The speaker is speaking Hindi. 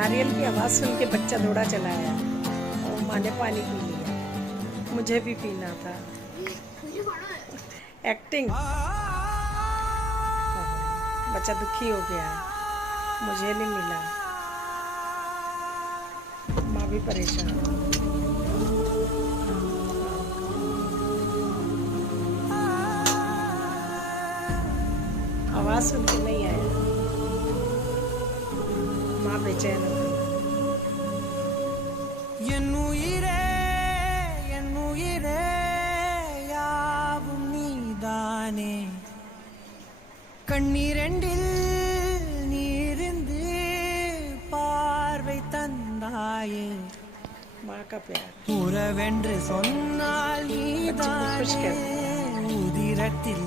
नारियल की आवाज़ सुन के बच्चा दौड़ा चला आया और माँ ने पानी पी लिया। मुझे भी पीना था। एक्टिंग। बच्चा दुखी हो गया, मुझे नहीं मिला। माँ भी परेशान। आवाज़ सुन के नहीं आया, माँ बेचैन हो गई। கண்ணீரண்டில் நீரிந்து பார்வை தந்தாயே माँ का प्यार உறவென்று சொன்னால் நீதானே உதிரத்தில்